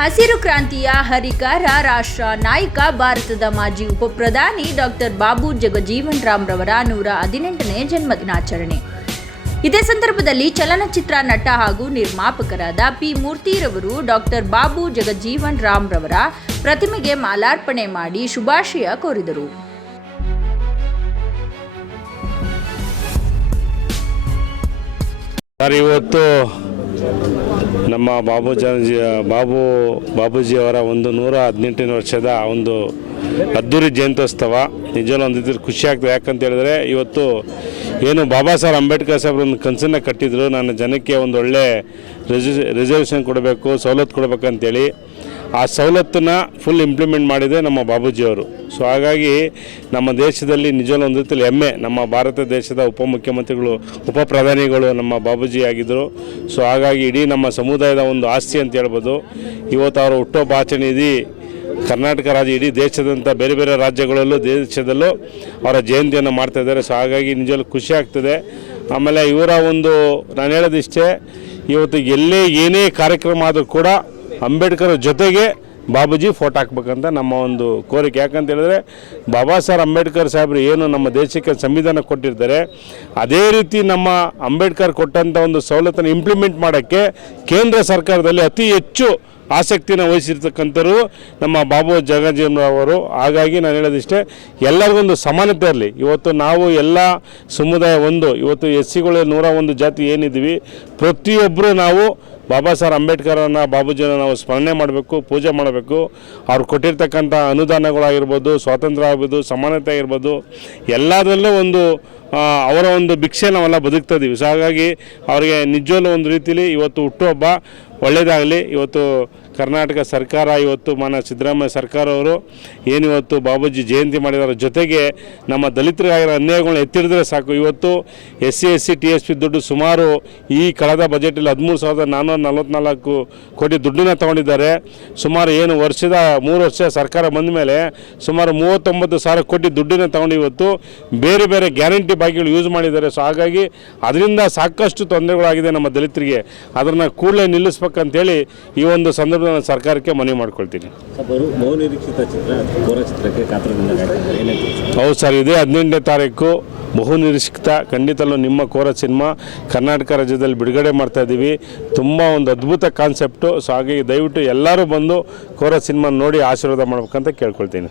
ಹಸಿರು ಕ್ರಾಂತಿಯ ಹರಿಕಾರ ರಾಷ್ಟ್ರ ನಾಯಕ, ಭಾರತದ ಮಾಜಿ ಉಪಪ್ರಧಾನಿ ಡಾಕ್ಟರ್ ಬಾಬು ಜಗಜೀವನ್ ರಾಮ್ ರವರ ನೂರ ಹದಿನೆಂಟನೇ ಜನ್ಮದಿನಾಚರಣೆ. ಇದೇ ಸಂದರ್ಭದಲ್ಲಿ ಚಲನಚಿತ್ರ ನಟ ಹಾಗೂ ನಿರ್ಮಾಪಕರಾದ ಪಿ. ಮೂರ್ತಿರವರು ಡಾಕ್ಟರ್ ಬಾಬು ಜಗಜೀವನ್ ರಾಮ್ ರವರ ಪ್ರತಿಮೆಗೆ ಮಾಲಾರ್ಪಣೆ ಮಾಡಿ ಶುಭಾಶಯ ಕೋರಿದರು. ಇವತ್ತು ನಮ್ಮ ಬಾಬು ಜಿ ಬಾಬು ಬಾಬೂಜಿ ಅವರ ಒಂದು ನೂರ ಹದಿನೆಂಟನೇ ವರ್ಷದ ಒಂದು ಅದ್ದೂರಿ ಜಯಂತ್ಯೋತ್ಸವ. ನಿಜವೂ ಒಂದು ರೀತಿ ಖುಷಿ ಆಗ್ತದೆ. ಯಾಕಂತ ಹೇಳಿದ್ರೆ ಇವತ್ತು ಏನು ಬಾಬಾ ಸಾಹೇಬ್ ಅಂಬೇಡ್ಕರ್ ಸಾಹೇಬ್ರು ಒಂದು ಕನಸನ್ನು ಕಟ್ಟಿದ್ರು. ನಾನು ಜನಕ್ಕೆ ಒಂದು ಒಳ್ಳೆ ರಿಸರ್ವ್ ರಿಸರ್ವೇಷನ್ ಕೊಡಬೇಕು, ಸವಲತ್ತು ಕೊಡಬೇಕಂತೇಳಿ. ಆ ಸವಲತ್ತನ್ನು ಫುಲ್ ಇಂಪ್ಲಿಮೆಂಟ್ ಮಾಡಿದೆ ನಮ್ಮ ಬಾಬೂಜಿಯವರು. ಸೊ ಹಾಗಾಗಿ ನಮ್ಮ ದೇಶದಲ್ಲಿ ನಿಜವೂ ಒಂದು ರೀತಿಯಲ್ಲಿ ಹೆಮ್ಮೆ. ನಮ್ಮ ಭಾರತ ದೇಶದ ಉಪಮುಖ್ಯಮಂತ್ರಿಗಳು ಉಪ ಪ್ರಧಾನಿಗಳು ನಮ್ಮ ಬಾಬೂಜಿ ಆಗಿದ್ದರು. ಸೊ ಹಾಗಾಗಿ ಇಡೀ ನಮ್ಮ ಸಮುದಾಯದ ಒಂದು ಆಸ್ತಿ ಅಂತ ಹೇಳ್ಬೋದು. ಇವತ್ತು ಅವರ ಹುಟ್ಟೋ ಆಚರಣೆ ಇಡೀ ಕರ್ನಾಟಕ ರಾಜ್ಯ ಇಡೀ ದೇಶದಂಥ ಬೇರೆ ಬೇರೆ ರಾಜ್ಯಗಳಲ್ಲೂ, ದೇಶದಲ್ಲೂ ಅವರ ಜಯಂತಿಯನ್ನು ಮಾಡ್ತಾ ಇದ್ದಾರೆ. ಸೊ ಹಾಗಾಗಿ ನಿಜವಾಗ್ಲೂ ಖುಷಿ ಆಗ್ತದೆ. ಆಮೇಲೆ ಇವರ ಒಂದು, ನಾನು ಹೇಳೋದಿಷ್ಟೇ, ಇವತ್ತು ಎಲ್ಲೇ ಏನೇ ಕಾರ್ಯಕ್ರಮ ಆದರೂ ಕೂಡ ಅಂಬೇಡ್ಕರ್ ಜೊತೆಗೆ ಬಾಬುಜಿ ಫೋಟೋ ಹಾಕ್ಬೇಕಂತ ನಮ್ಮ ಒಂದು ಕೋರಿಕೆ. ಯಾಕಂತ ಹೇಳಿದ್ರೆ ಬಾಬಾ ಸಾಹೇಬ್ ಅಂಬೇಡ್ಕರ್ ಸಾಹೇಬರು ಏನು ನಮ್ಮ ದೇಶಕ್ಕೆ ಸಂವಿಧಾನ ಕೊಟ್ಟಿರ್ತಾರೆ, ಅದೇ ರೀತಿ ನಮ್ಮ ಅಂಬೇಡ್ಕರ್ ಕೊಟ್ಟಂಥ ಒಂದು ಸವಲತ್ತನ್ನು ಇಂಪ್ಲಿಮೆಂಟ್ ಮಾಡೋಕ್ಕೆ ಕೇಂದ್ರ ಸರ್ಕಾರದಲ್ಲಿ ಅತಿ ಹೆಚ್ಚು ಆಸಕ್ತಿನ ವಹಿಸಿರ್ತಕ್ಕಂಥವ್ರು ನಮ್ಮ ಬಾಬು ಜಗಜೀವನ್ ಅವರು. ಹಾಗಾಗಿ ನಾನು ಹೇಳೋದಿಷ್ಟೇ, ಎಲ್ಲರಿಗೊಂದು ಸಮಾನತೆ ಇರಲಿ. ಇವತ್ತು ನಾವು ಎಲ್ಲ ಸಮುದಾಯ ಒಂದು, ಇವತ್ತು ಎಸ್ ಸಿಗಳು ನೂರ ಒಂದು ಜಾತಿ ಏನಿದ್ದೀವಿ ಪ್ರತಿಯೊಬ್ಬರು ನಾವು ಬಾಬಾ ಸಾಹೇಬ್ ಅಂಬೇಡ್ಕರನ್ನ ಬಾಬೂಜಿನ ನಾವು ಸ್ಮರಣೆ ಮಾಡಬೇಕು, ಪೂಜೆ ಮಾಡಬೇಕು. ಅವ್ರು ಕೊಟ್ಟಿರ್ತಕ್ಕಂಥ ಅನುದಾನಗಳಾಗಿರ್ಬೋದು, ಸ್ವಾತಂತ್ರ್ಯ ಆಗ್ಬೋದು, ಸಮಾನತೆ ಆಗಿರ್ಬೋದು, ಎಲ್ಲದರಲ್ಲೂ ಒಂದು ಅವರ ಒಂದು ಭಿಕ್ಷೆ ನಾವೆಲ್ಲ ಬದುಕ್ತಾ ಇದ್ದೀವಿ. ಸೊ ಹಾಗಾಗಿ ಅವರಿಗೆ ನಿಜವಲ್ಲೂ ಒಂದು ರೀತಿಲಿ ಇವತ್ತು ಹುಟ್ಟುಹಬ್ಬ ಒಳ್ಳೆಯದಾಗಲಿ ಇವತ್ತು ಕರ್ನಾಟಕ ಸರ್ಕಾರ ಇವತ್ತು ಮಾನ ಸಿದ್ದರಾಮಯ್ಯ ಸರ್ಕಾರವರು ಏನು ಇವತ್ತು ಬಾಬೂಜಿ ಜಯಂತಿ ಮಾಡಿದರ ಜೊತೆಗೆ ನಮ್ಮ ದಲಿತರಿಗಾಗಿರೋ ಅನ್ಯಾಯಗಳನ್ನ ಎತ್ತಿಡಿದ್ರೆ ಸಾಕು. ಇವತ್ತು S C S C T S P ದುಡ್ಡು ಸುಮಾರು ಈ ಕಳೆದ ಬಜೆಟಲ್ಲಿ ಹದಿಮೂರು ಸಾವಿರದ ನಾನ್ನೂರ ನಲ್ವತ್ನಾಲ್ಕು ಕೋಟಿ ದುಡ್ಡನ್ನ ತಗೊಂಡಿದ್ದಾರೆ. ಸುಮಾರು ಏನು ವರ್ಷದ, ಮೂರು ವರ್ಷ ಸರ್ಕಾರ ಬಂದ ಮೇಲೆ ಸುಮಾರು ಮೂವತ್ತೊಂಬತ್ತು ಸಾವಿರ ಕೋಟಿ ದುಡ್ಡನ್ನ ತಗೊಂಡು ಇವತ್ತು ಬೇರೆ ಬೇರೆ ಗ್ಯಾರಂಟಿ ಬಾಕಿಗಳು ಯೂಸ್ ಮಾಡಿದ್ದಾರೆ. ಸೊ ಹಾಗಾಗಿ ಅದರಿಂದ ಸಾಕಷ್ಟು ತೊಂದರೆಗಳಾಗಿದೆ ನಮ್ಮ ದಲಿತರಿಗೆ. ಅದನ್ನು ಕೂಡಲೇ ನಿಲ್ಲಿಸ್ಬೇಕಂತೇಳಿ ಈ ಒಂದು ನಾನು ಸರ್ಕಾರಕ್ಕೆ ಮನವಿ ಮಾಡ್ಕೊಳ್ತೀನಿ. ಹೌದು ಸರ್ ಇದೇ ಹದಿನೆಂಟನೇ ತಾರೀಕು ಬಹು ನಿರೀಕ್ಷಿತ ಖಂಡಿತಲ್ಲೂ ನಿಮ್ಮ ಕೋರ ಸಿನಿಮಾ ಕರ್ನಾಟಕ ರಾಜ್ಯದಲ್ಲಿ ಬಿಡುಗಡೆ ಮಾಡ್ತಾ ಇದ್ದೀವಿ. ತುಂಬ ಒಂದು ಅದ್ಭುತ ಕಾನ್ಸೆಪ್ಟು. ಸೊ ಹಾಗಾಗಿ ದಯವಿಟ್ಟು ಎಲ್ಲರೂ ಬಂದು ಕೋರ ಸಿನಿಮಾ ನೋಡಿ ಆಶೀರ್ವಾದ ಮಾಡ್ಬೇಕಂತ ಕೇಳ್ಕೊಳ್ತೀನಿ.